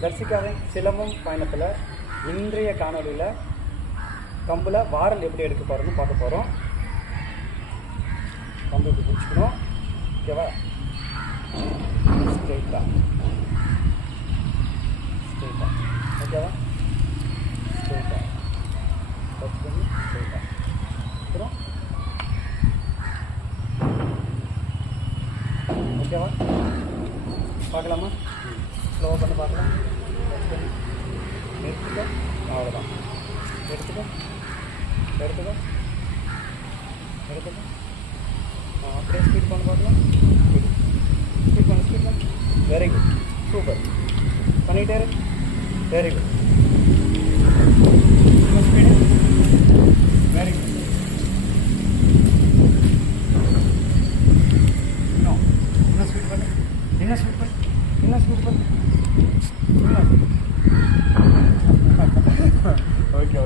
தர்சிகாவின் சிலம்பம் பயணத்தில் இன்றைய காணொலியில் கம்பில் வாரல் எப்படி எடுக்க போகிறோன்னு பார்க்க போகிறோம். கம்பு இப்படி பிடிச்சிக்கணும். ஓகேவா? ஸ்ட்ரெயிட்டாக ஓகேவா? ஸ்ட்ரெயிட்டாக டச் பண்ணி ஸ்ட்ரெயிட்டாக அப்புறம் ஓகேவா? பார்க்கலாமா? ஸ்லோவாக பண்ணி பார்க்கலாம். நிறுத்துக்க. அவ்வளோதான். எடுத்துக்க. அப்படியே ஸ்பீட் பண்ண பார்க்கலாம். ஸ்பீட் பண்ண. Very good. சூப்பர். பண்ணிகிட்டே இரு. Very good. Speed. Very good. இன்னும் ஸ்பீட் பண்ணு. ஓகே.